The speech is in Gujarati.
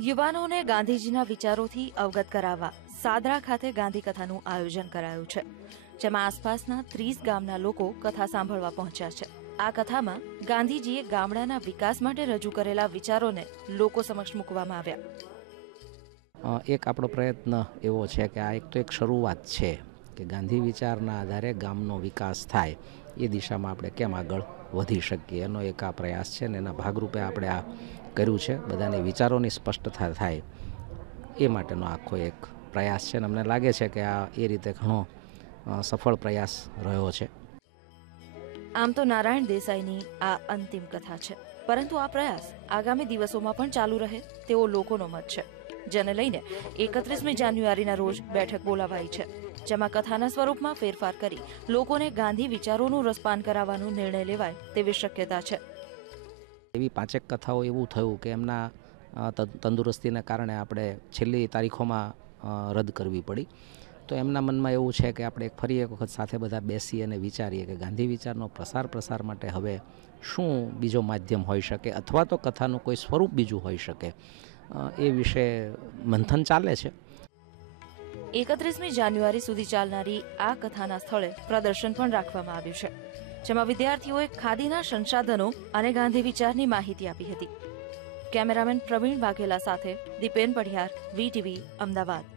યુવાનોને ગાંધીજીના વિચારોથી અવગત કરાવવા સાદરા ખાતે ગાંધી કથાનું આયોજન કરાયું છે, જેમાં આસપાસના ત્રીસ ગામના લોકો કથા સાંભળવા પહોંચ્યા છે. આ કથામાં ગાંધીજીએ ગામડાના વિકાસ માટે રજૂ કરેલા વિચારોને લોકો સમક્ષ મૂકવામાં આવ્યા. એક આપણો પ્રયત્ન એવો છે કે આ એક તો એક શરૂઆત છે. કે ગાંધી વિચારના આધારે ગામનો વિકાસ થાય, એ દિશામાં આપણે કેમ આગળ વધી શકીએ? એનો એક આ પ્રયાસ છે ને એના ભાગરૂપે આપણે આ કર્યું છે. બધાને વિચારોની સ્પષ્ટતા થાય, એ માટેનો આખો એક પ્રયાસ છે ને અમને લાગે છે કે આ એ રીતે ઘણો સફળ પ્રયાસ રહ્યો છે. આમ તો નારાયણ દેસાઈની આ અંતિમ કથા છે. પરંતુ આ પ્રયાસ આગામી દિવસોમાં પણ ચાલુ રહે તેવો લોકોનો મત છે, જેને લઈને એકત્રીસમી જાન્યુઆરીના રોજ બેઠક બોલાવાઈ છે. જેમાં કથાના સ્વરૂપમાં ફેરફાર કરી લોકોને ગાંધી વિચારોનું રસપાન કરાવવાનો નિર્ણય લેવાય તેવી શક્યતા છે. એવી પાંચેક કથાઓ એવું થયું કે એમના તંદુરસ્તીના કારણે આપણે છેલ્લી તારીખોમાં રદ કરવી પડી. તો એમના મનમાં એવું છે કે આપણે ફરી એક વખત સાથે બધા બેસી અને વિચારીએ કે ગાંધી વિચારનો પ્રસાર પ્રસાર માટે હવે શું બીજો માધ્યમ હોઈ શકે અથવા તો કથાનું કોઈ સ્વરૂપ બીજું હોઈ શકે એ વિશે મંથન ચાલે છે. એકત્રીસમી જાન્યુઆરી સુધી ચાલનારી આ કથાના સ્થળે પ્રદર્શન પણ રાખવામાં આવ્યું છે, જેમાં વિદ્યાર્થીઓએ ખાદીના સંસાધનો અને ગાંધી વિચારની માહિતી આપી હતી. કેમેરામેન પ્રવીણ વાઘેલા સાથે દીપેન પઢિયાર વીટીવી અમદાવાદ.